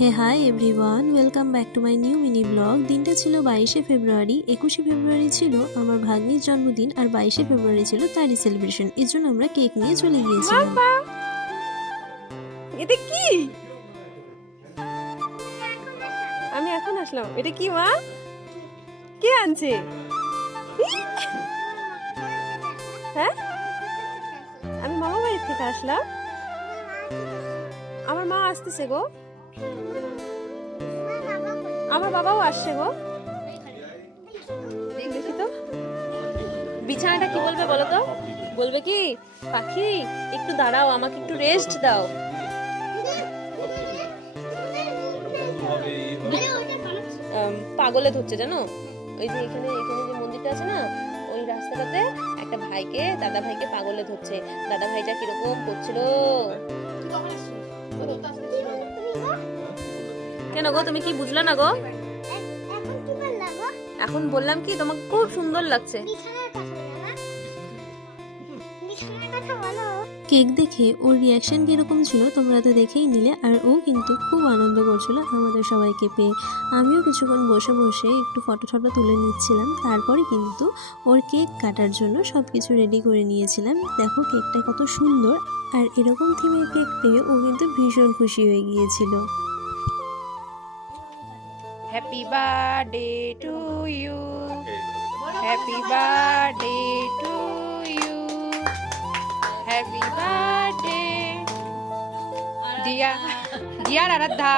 Hey hi everyone, welcome back to my new mini blog. দিনটা ছিল 22শে ফেব্রুয়ারি। 21শে ফেব্রুয়ারি ছিল আমার ভাগ্নির জন্মদিন, আর 22শে ফেব্রুয়ারি ছিল তারই সেলিব্রেশন। এর জন্য আমরা কেক নিয়ে চলে গিয়েছিলাম। এটা কি? আমি এখন আসলাম। এটা কি মা? কে আনছে? হ্যাঁ, আমি মামা বাড়ি থেকে আসলাম। আমার মা আসতেছে গো, আমার বাবাও আসছে গো। দেখি তো বিছানাটা কি বলবে বলো তো? বলবে কি, পাখি একটু দাঁড়াও, আমাকে একটু রেস্ট দাও। পাগলে ধরছে জানো, ওই যে এখানে এখানে যে মন্দিরটা আছে না, ওই রাস্তাটাতে একটা ভাইকে, দাদা ভাইকে পাগলে ধরছে। দাদা ভাইটা কিরকম করছিল। কেন গো, তুমি কি বুঝলে না গো? এখন বললাম কি, তোমাকে খুব সুন্দর লাগছে। কেক দেখে ওর রিয়াকশন কিরকম ছিল তোমরা তো দেখেই নিলে। আর ও কিন্তু খুব আনন্দ করছিল আমাদের সবাইকে পেয়ে। আমিও কিছুক্ষণ বসে বসে একটু ফটো টটো তুলে নিচ্ছিলাম। তারপরে কিন্তু ওর কেক কাটার জন্য সব কিছু রেডি করে নিয়েছিলাম। দেখো কেকটা কত সুন্দর, আর এরকম থিমের কেক পেয়ে ও কিন্তু ভীষণ খুশি হয়ে গিয়েছিল। Happy birthday to you, happy birthday to you, happy birthday dear Aradhya.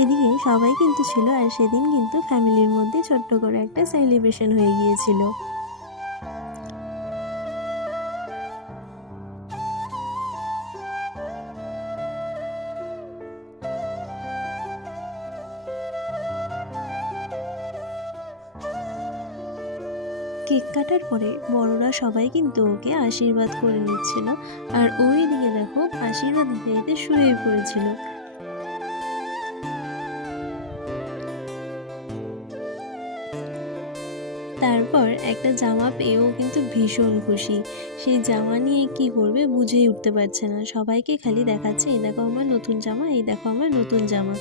এদিকে সবাই কিন্তু ছিল, আর সেদিন কিন্তু ফ্যামিলির মধ্যে ছোট্ট করে একটা সেলিব্রেশন হয়ে গিয়েছিল। কেক কাটার পরে বড়রা সবাই কিন্তু ওকে আশীর্বাদ করে নিচ্ছিল, আর ওই দিকে দেখো আশীর্বাদ দিতে দিতে শুয়ে পড়েছিল। তারপর একটা জামা পেয়েও কিন্তু ভীষণ খুশি। সেই জামা নিয়ে কি করবে বুঝেই উঠতে পারছে না, সবাইকে খালি দেখাচ্ছে এই দেখো আমার নতুন জামা, এই দেখো আমার নতুন জামা।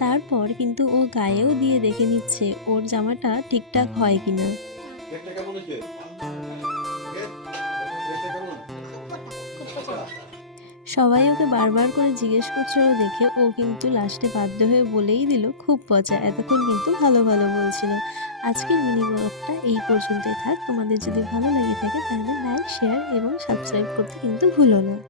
তারপর কিন্তু ও গায়েও দিয়ে দেখে নিচ্ছে ওর জামাটা ঠিকঠাক হয় কিনা। সবাই ওকে বারবার করে জিজ্ঞেস করছিল দেখে ও কিন্তু লাস্টে বাধ্য হয়ে বলেই দিল খুব পচা। এতক্ষণ কিন্তু ভালো ভালো বলছিল। আজকের মিনি ব্লগটা এই পর্যন্তই থাক। তোমাদের যদি ভালো লেগে থাকে তাহলে লাইক, শেয়ার এবং সাবস্ক্রাইব করতে কিন্তু ভুলো না।